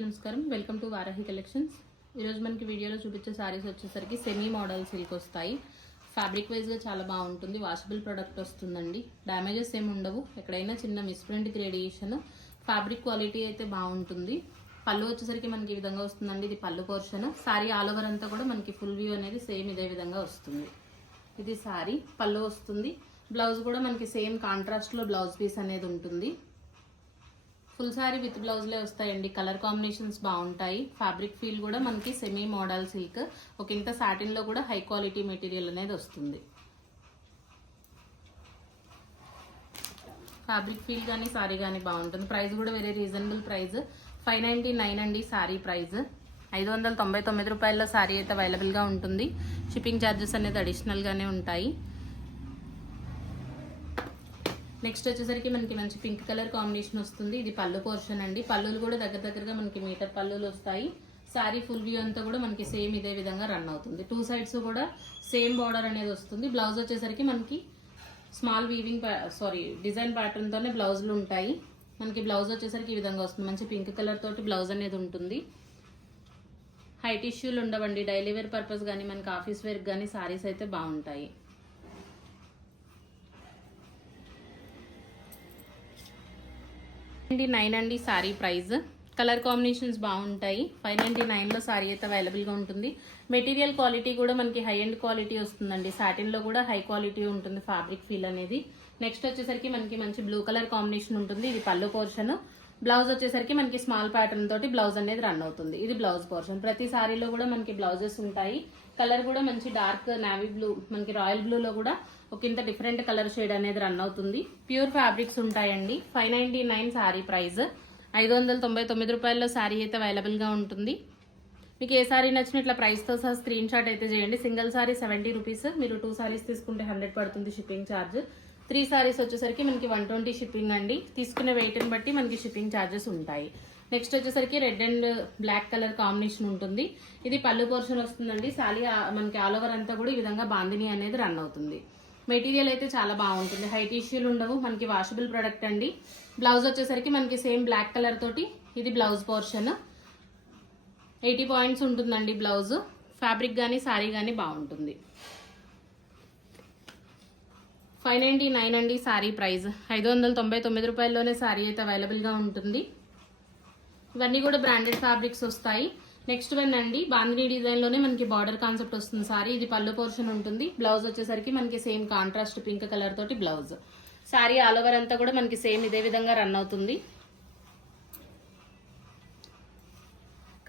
నమస్కారం, welcome to Varahi collections. ఈరోజు మనకి వీడియోలో చూపించే సారీస్ వచ్చేసరికి సెమీ మోడల్ సిల్క్ వస్తాయి. ఫ్యాబ్రిక్ వైజ్గా చాలా బాగుంటుంది. వాషబుల్ ప్రోడక్ట్ వస్తుందండి. డ్యామేజెస్ ఏమి ఉండవు. ఎక్కడైనా చిన్న మిస్ప్రింట్ గ్రేడియేషన్, ఫ్యాబ్రిక్ క్వాలిటీ అయితే బాగుంటుంది. పళ్ళు వచ్చేసరికి మనకి ఈ విధంగా వస్తుందండి. ఇది పళ్ళు పోర్షన్. సారీ ఆల్ ఓవర్ అంతా కూడా మనకి ఫుల్ వ్యూ అనేది సేమ్ ఇదే విధంగా వస్తుంది. ఇది సారీ పళ్ళు వస్తుంది. బ్లౌజ్ కూడా మనకి సేమ్ కాంట్రాస్ట్లో బ్లౌజ్ పీస్ అనేది ఉంటుంది. ఫుల్ సారీ విత్ బ్లౌజ్లే వస్తాయండి. కలర్ కాంబినేషన్స్ బాగుంటాయి. ఫ్యాబ్రిక్ ఫీల్ కూడా మనకి సెమీ మోడల్ సిల్క్, ఒక ఇంత సాటిన్ లో కూడా హై క్వాలిటీ మెటీరియల్ అనేది వస్తుంది. ఫ్యాబ్రిక్ ఫీల్ కానీ సారీ కానీ బాగుంటుంది. ప్రైస్ కూడా వెరీ రీజనబుల్ ప్రైస్, 599 అండి సారీ ప్రైస్. 599 రూపాయల్లో సారీ అయితే అవైలబుల్గా ఉంటుంది. షిప్పింగ్ ఛార్జెస్ అనేది అడిషనల్ గానే ఉంటాయి. నెక్స్ట్ వచ్చేసరికి మనకి మంచి పింక్ కలర్ కాంబినేషన్ వస్తుంది. ఇది పళ్ళు పోర్షన్ అండి. పళ్ళులు కూడా దగ్గరగా మనకి మీటర్ పళ్ళులు వస్తాయి. సారీ ఫుల్ వ్యూ అంతా కూడా మనకి సేమ్ ఇదే విధంగా రన్ అవుతుంది. టూ సైడ్స్ కూడా సేమ్ బార్డర్ అనేది వస్తుంది. బ్లౌజ్ వచ్చేసరికి మనకి స్మాల్ వీవింగ్ డిజైన్ ప్యాటర్న్ తోనే బ్లౌజులు ఉంటాయి. మనకి బ్లౌజ్ వచ్చేసరికి ఈ విధంగా వస్తుంది. మంచి పింక్ కలర్ తోటి బ్లౌజ్ అనేది ఉంటుంది. హై టిష్యూలు ఉండవండి. డైలీ వేర్ పర్పస్ కానీ మనకి ఆఫీస్ వేర్ కానీ సారీస్ అయితే బాగుంటాయి. $599 అండి సారీ ప్రైస్. కలర్ కాంబినేషన్స్ బాగుంటాయి. 599లో సారీ అయితే అవైలబుల్గా ఉంటుంది. మెటీరియల్ క్వాలిటీ కూడా మనకి హై అండ్ క్వాలిటీ వస్తుందండి. సాటిన్లో కూడా హై క్వాలిటీ ఉంటుంది ఫ్యాబ్రిక్ ఫీల్ అనేది. నెక్స్ట్ వచ్చేసరికి మనకి మంచి బ్లూ కలర్ కాంబినేషన్ ఉంటుంది. ఇది పళ్ళు పోర్షన్. బ్లౌజ్ వచ్చేసరికి మనకి స్మాల్ ప్యాటర్న్ తోటి బ్లౌజ్ అనేది రన్ అవుతుంది. ఇది బ్లౌజ్ పోర్షన్. ప్రతి సారీలో కూడా మనకి బ్లౌజెస్ ఉంటాయి. కలర్ కూడా మంచి డార్క్ నావీ బ్లూ, మనకి రాయల్ బ్లూలో కూడా ఒక ఇంత డిఫరెంట్ కలర్ షేడ్ అనేది రన్ అవుతుంది. ప్యూర్ ఫ్యాబ్రిక్స్ ఉంటాయండి. 599 సారీ ప్రైస్. 599 రూపాయల్లో సారీ అయితే అవైలబుల్ గా ఉంటుంది. మీకు ఏ సారీ నచ్చిన ఇట్లా ప్రైస్ తో సహా స్క్రీన్ షాట్ అయితే చేయండి. Single sorry 70 rupees. మీరు 2 సారీస్ తీసుకుంటే 100 పడుతుంది షిప్పింగ్ ఛార్జ్. 3 సారీస్ వచ్చేసరికి మనకి 120 షిప్పింగ్ అండి. తీసుకునే వెయిట్ ని బట్టి మనకి షిప్పింగ్ ఛార్జెస్ ఉంటాయి. నెక్స్ట్ వచ్చేసరికి red and black colour combination ఉంటుంది. ఇది పళ్ళు పోర్షన్ వస్తుందండి. సారీ మనకి ఆల్ ఓవర్ అంతా కూడా ఈ విధంగా బాందిని అనేది రన్ అవుతుంది. మెటీరియల్ అయితే చాలా బాగుంటుంది. హై టిష్యూలు ఉండవు. మనకి వాషబుల్ ప్రొడక్ట్ అండి. బ్లౌజ్ వచ్చేసరికి మనకి సేమ్ బ్లాక్ కలర్ తోటి ఇది బ్లౌజ్ పోర్షన్. 80 పాయింట్స్ ఉంటుందండి బ్లౌజ్. ఫ్యాబ్రిక్ కానీ సారీ కానీ బాగుంటుంది. 599 అండి సారీ ప్రైస్. 599 రూపాయల్లోనే సారీ అయితే అవైలబుల్ గా ఉంటుంది. ఇవన్నీ కూడా బ్రాండెడ్ ఫ్యాబ్రిక్స్ వస్తాయి. నెక్స్ట్ వన్ అండి బాందిని డిజైన్ లోనే మనకి బార్డర్ కాన్సెప్ట్ వస్తుంది సారీ. ఇది పళ్ళు పోర్షన్ ఉంటుంది. బ్లౌజ్ వచ్చేసరికి మనకి సేమ్ కాంట్రాస్ట్ పింక్ కలర్ తోటి బ్లౌజ్. సారీ ఆల్ ఓవర్ అంతా కూడా మనకి సేమ్ ఇదే విధంగా రన్ అవుతుంది.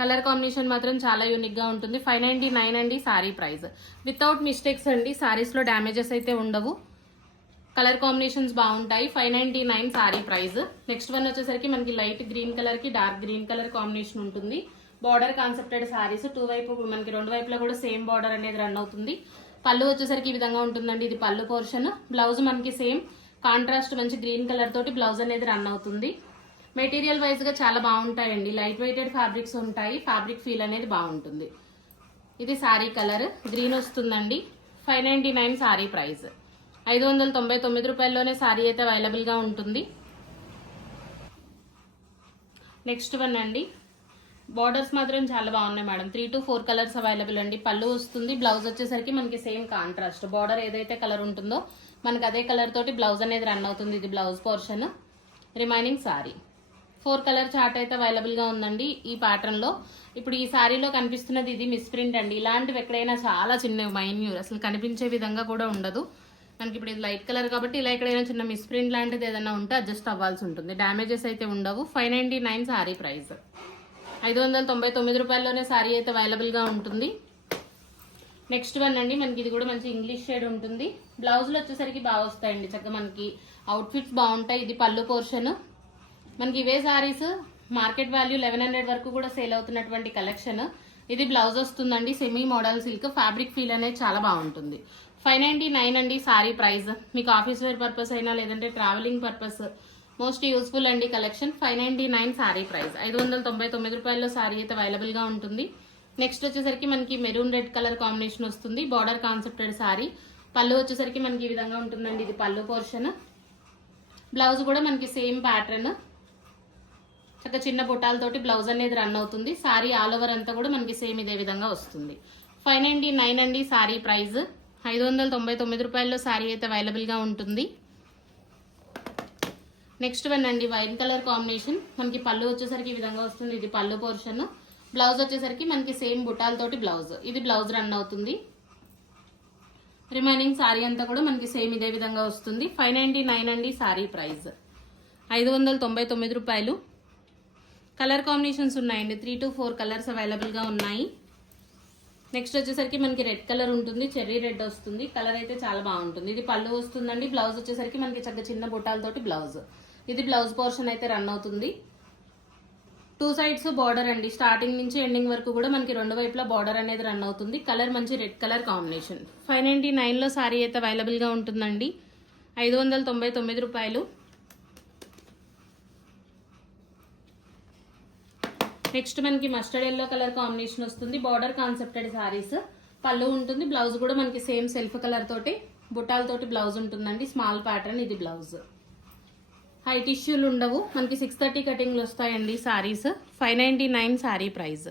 కలర్ కాంబినేషన్ మాత్రం చాలా యూనిక్ గా ఉంటుంది. 599 అండి సారీ ప్రైస్. వితౌట్ మిస్టేక్స్ అండి. సారీస్ లో డ్యామేజెస్ అయితే ఉండవు. కలర్ కాంబినేషన్స్ బాగుంటాయి. 599 సారీ ప్రైస్. నెక్స్ట్ వన్ వచ్చేసరికి మనకి లైట్ గ్రీన్ కలర్ కి డార్క్ గ్రీన్ కలర్ కాంబినేషన్ ఉంటుంది. బార్డర్ కాన్సెప్టెడ్ సారీస్. మనకి రెండు వైపులా కూడా సేమ్ బార్డర్ అనేది రన్ అవుతుంది. పళ్ళు వచ్చేసరికి ఈ విధంగా ఉంటుందండి. ఇది పళ్ళు పోర్షన్. బ్లౌజ్ మనకి సేమ్ కాంట్రాస్ట్ మంచి గ్రీన్ కలర్ తోటి బ్లౌజ్ అనేది రన్ అవుతుంది. మెటీరియల్ వైజ్ గా చాలా బాగుంటాయండి. లైట్ వెయిటెడ్ ఫ్యాబ్రిక్స్ ఉంటాయి. ఫ్యాబ్రిక్ ఫీల్ అనేది బాగుంటుంది. ఇది సారీ కలర్ గ్రీన్ వస్తుందండి. 599 సారీ ప్రైస్. 599 రూపాయల్లోనే సారీ అయితే అవైలబుల్ గా ఉంటుంది. నెక్స్ట్ వన్ అండి బార్డర్స్ మాత్రం చాలా బాగున్నాయి మేడం. 3 to 4 కలర్స్ అవైలబుల్ అండి. పళ్ళు వస్తుంది. బ్లౌజ్ వచ్చేసరికి మనకి సేమ్ కాంట్రాస్ట్ బార్డర్ ఏదైతే కలర్ ఉంటుందో మనకి అదే కలర్ తోటి బ్లౌజ్ అనేది రన్ అవుతుంది. ఇది blouse portion. Remaining sorry 4 colour chart అయితే అవైలబుల్ గా ఉందండి ఈ ప్యాటర్న్ లో. ఇప్పుడు ఈ సారీలో కనిపిస్తున్నది ఇది మిస్ ప్రింట్ అండి. ఇలాంటివి ఎక్కడైనా చాలా చిన్న మైన్యూర్ అసలు కనిపించే విధంగా కూడా ఉండదు. మనకి ఇప్పుడు ఇది లైట్ కలర్ కాబట్టి ఇలా ఎక్కడైనా చిన్న మిస్ ప్రింట్ లాంటిది ఏదైనా ఉంటే అడ్జస్ట్ అవ్వాల్సి ఉంటుంది. డ్యామేజెస్ అయితే ఉండవు. 599 సారీ ప్రైస్. 599 రూపాయల్లోనే సారీ అయితే అవైలబుల్ గా ఉంటుంది. నెక్స్ట్ వన్ అండి మనకి ఇది కూడా మంచి ఇంగ్లీష్ షేడ్ ఉంటుంది. బ్లౌజులు వచ్చేసరికి బాగా వస్తాయండి. చక్కగా మనకి అవుట్ ఫిట్స్ బాగుంటాయి. ఇది పళ్ళు పోర్షన్. మనకి ఇవే సారీస్ మార్కెట్ వాల్యూ 1100 వరకు కూడా సేల్ అవుతున్నటువంటి కలెక్షన్. ఇది బ్లౌజ్ వస్తుందండి. Semi model silk. Fabric feel అనేది చాలా బాగుంటుంది. 599 అండి సారీ ప్రైస్. మీకు ఆఫీస్ వేర్ పర్పస్ అయినా లేదంటే ట్రావెలింగ్ పర్పస్ మోస్ట్ యూస్ఫుల్ అండి కలెక్షన్. 599 sorry price. 599 రూపాయల్లో సారీ అయితే అవైలబుల్ గా ఉంటుంది. నెక్స్ట్ వచ్చేసరికి మనకి మెరూన్ రెడ్ కలర్ కాంబినేషన్ వస్తుంది. Border కాన్సెప్టెడ్ sorry. పళ్ళు వచ్చేసరికి మనకి ఈ విధంగా ఉంటుందండి. ఇది పళ్ళు పోర్షన్. బ్లౌజ్ కూడా మనకి సేమ్ ప్యాటర్న్. చక్కగా చిన్న బుటాలతోటి బ్లౌజ్ అనేది రన్ అవుతుంది. సారీ ఆల్ ఓవర్ అంతా కూడా మనకి సేమ్ ఇదే విధంగా వస్తుంది. 599 అండి సారీ ప్రైస్. 599 రూపాయల్లో సారీ అయితే అవైలబుల్గా ఉంటుంది. నెక్స్ట్ వన్ అండి వైన్ కలర్ కాంబినేషన్. మనకి పళ్ళు వచ్చేసరికి ఈ విధంగా వస్తుంది. ఇది పళ్ళు పోర్షన్. బ్లౌజ్ వచ్చేసరికి మనకి సేమ్ బుటాలతోటి బ్లౌజ్. ఇది బ్లౌజ్ రన్ అవుతుంది. రిమైనింగ్ సారీ అంతా కూడా మనకి సేమ్ ఇదే విధంగా వస్తుంది. 599 అండి సారీ ప్రైస్. 599 రూపాయలు. కలర్ కాంబినేషన్స్ ఉన్నాయండి. 3 to 4 కలర్స్ అవైలబుల్గా ఉన్నాయి. నెక్స్ట్ వచ్చేసరికి మనకి రెడ్ కలర్ ఉంటుంది. చెర్రీ రెడ్ వస్తుంది. కలర్ అయితే చాలా బాగుంటుంది. ఇది పళ్ళు వస్తుందండి. బ్లౌజ్ వచ్చేసరికి మనకి చక్కగా చిన్న బుటాలతోటి బ్లౌజ్. ఇది బ్లౌజ్ పోర్షన్ అయితే రన్ అవుతుంది. 2 సైడ్స్ బార్డర్ అండి. స్టార్టింగ్ నుంచి ఎండింగ్ వరకు కూడా మనకి 2 వైపులా బార్డర్ అనేది రన్ అవుతుంది. కలర్ మంచి రెడ్ కలర్ కాంబినేషన్. 599లో సారీ అయితే అవైలబుల్గా ఉంటుందండి. 599 రూపాయలు. నెక్స్ట్ మనకి మస్టర్డ్ ఎల్లో కలర్ కాంబినేషన్ వస్తుంది. బార్డర్ కాన్సెప్టెడ్ సారీస్. పళ్ళు ఉంటుంది. బ్లౌజ్ కూడా మనకి సేమ్ సెల్ఫ్ కలర్ తోటి బుట్టాలతోటి బ్లౌజ్ ఉంటుందండి. స్మాల్ ప్యాటర్న్ ఇది బ్లౌజ్. హై టిష్యూలు ఉండవు. మనకి 630 కటింగ్లు వస్తాయండి సారీస్. 599 sorry price.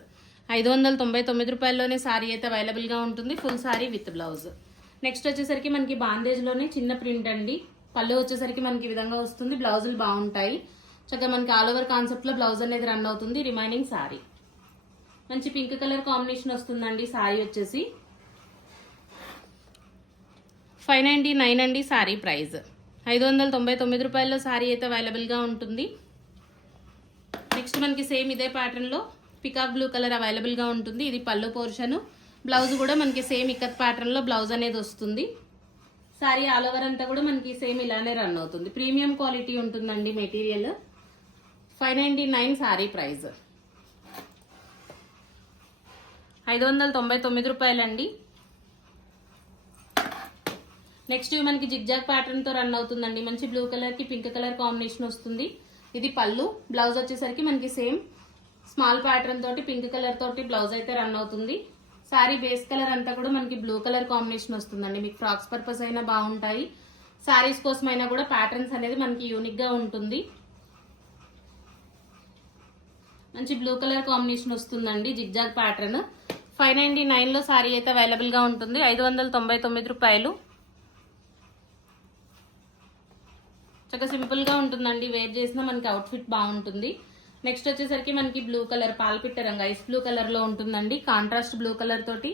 599 రూపాయల్లోనే సారీ అయితే అవైలబుల్గా ఉంటుంది. Full sorry with blouse. Next వచ్చేసరికి మనకి బాందేజ్లోనే చిన్న ప్రింట్ అండి. పళ్ళు వచ్చేసరికి మనకి ఈ విధంగా వస్తుంది. బ్లౌజులు బాగుంటాయి. చక్కగా మనకి ఆల్ ఓవర్ కాన్సెప్ట్లో బ్లౌజ్ అనేది రన్ అవుతుంది. రిమైనింగ్ సారీ మంచి పింక్ కలర్ కాంబినేషన్ వస్తుందండి. సారీ వచ్చేసి 599 అండి సారీ ప్రైస్. 599 రూపాయల్లో సారీ అయితే అవైలబుల్గా ఉంటుంది. నెక్స్ట్ మనకి సేమ్ ఇదే ప్యాటర్న్లో పికాక్ బ్లూ కలర్ అవైలబుల్గా ఉంటుంది. ఇది పళ్ళు పోర్షన్. బ్లౌజ్ కూడా మనకి సేమ్ ఇక్కత్ ప్యాటర్న్లో బ్లౌజ్ అనేది వస్తుంది. సారీ ఆల్ ఓవర్ అంతా కూడా మనకి సేమ్ ఇలానే రన్ అవుతుంది. ప్రీమియం క్వాలిటీ ఉంటుందండి మెటీరియల్. 599 sorry price. 599 రూపాయలండి. నెక్స్ట్ మనకి జిగ్జాగ్ ప్యాటర్న్ తో రన్ అవుతుందండి. మంచి బ్లూ కలర్ కి పింక్ కలర్ కాంబినేషన్ వస్తుంది. ఇది పళ్ళు. బ్లౌజ్ వచ్చేసరికి మనకి సేమ్ స్మాల్ ప్యాటర్న్ తోటి పింక్ కలర్ తోటి బ్లౌజ్ అయితే రన్ అవుతుంది. సారీ బేస్ కలర్ అంతా కూడా మనకి బ్లూ కలర్ కాంబినేషన్ వస్తుందండి. మీకు ఫ్రాక్స్ పర్పస్ అయినా బాగుంటాయి. సారీస్ కోసం అయినా కూడా ప్యాటర్న్స్ అనేది మనకి యూనిక్ గా ఉంటుంది. మంచి బ్లూ కలర్ కాంబినేషన్ వస్తుందండి. Zigzag pattern. 599లో సారీ అయితే అవైలబుల్ గా ఉంటుంది. 599 రూపాయలు. చక్కగా సింపుల్ గా ఉంటుందండి. వేర్ చేసినా మనకి అవుట్ఫిట్ బాగుంటుంది. నెక్స్ట్ వచ్చేసరికి మనకి బ్లూ కలర్ పాలపిట్ట రంగు ఐస్ బ్లూ కలర్ లో ఉంటుందండి. కాంట్రాస్ట్ బ్లూ కలర్ తోటి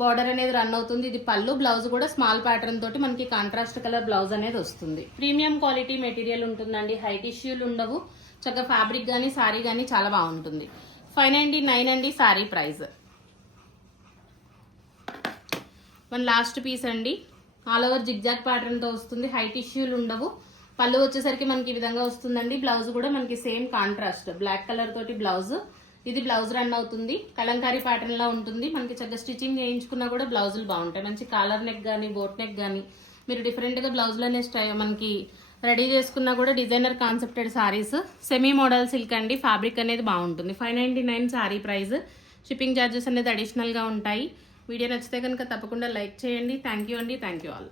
బార్డర్ అనేది రన్ అవుతుంది. ఇది పళ్ళు. బ్లౌజ్ కూడా స్మాల్ ప్యాటర్న్ తోటి మనకి కాంట్రాస్ట్ కలర్ బ్లౌజ్ అనేది వస్తుంది. ప్రీమియం క్వాలిటీ మెటీరియల్ ఉంటుందండి. హై టిష్యూలు ఉండవు. చక్కగా ఫ్యాబ్రిక్ గానీ సారీ గానీ చాలా బాగుంటుంది. 599 అండి సారీ ప్రైస్. మన లాస్ట్ పీస్ అండి. ఆల్ ఓవర్ జిగ్జాగ్ ప్యాటర్న్ తో వస్తుంది. హై టిష్యూలు ఉండవు. పళ్ళు వచ్చేసరికి మనకి ఈ విధంగా వస్తుందండి. బ్లౌజ్ కూడా మనకి సేమ్ కాంట్రాస్ట్ బ్లాక్ కలర్ తోటి బ్లౌజ్. ఇది బ్లౌజ్ రన్ అవుతుంది. కలంకారీ ప్యాటర్న్ లా ఉంటుంది. మనకి చక్కగా స్టిచ్చింగ్ చేయించుకున్నా కూడా బ్లౌజులు బాగుంటాయి. మంచి కాలర్ నెక్ గానీ బోట్ నెక్ గానీ మీరు డిఫరెంట్ గా బ్లౌజ్లోనే మనకి రెడీ చేసుకున్నా కూడా designer కాన్సెప్టెడ్ saris. Semi model silk అండి. ఫ్యాబ్రిక్ అనేది బాగుంటుంది. 599 సారీ ప్రైస్. షిప్పింగ్ ఛార్జెస్ అనేది అడిషనల్ గా ఉంటాయి. వీడియో నచ్చితే కనుక తప్పకుండా లైక్ చేయండి. థ్యాంక్ యూ అండి. Thank you all.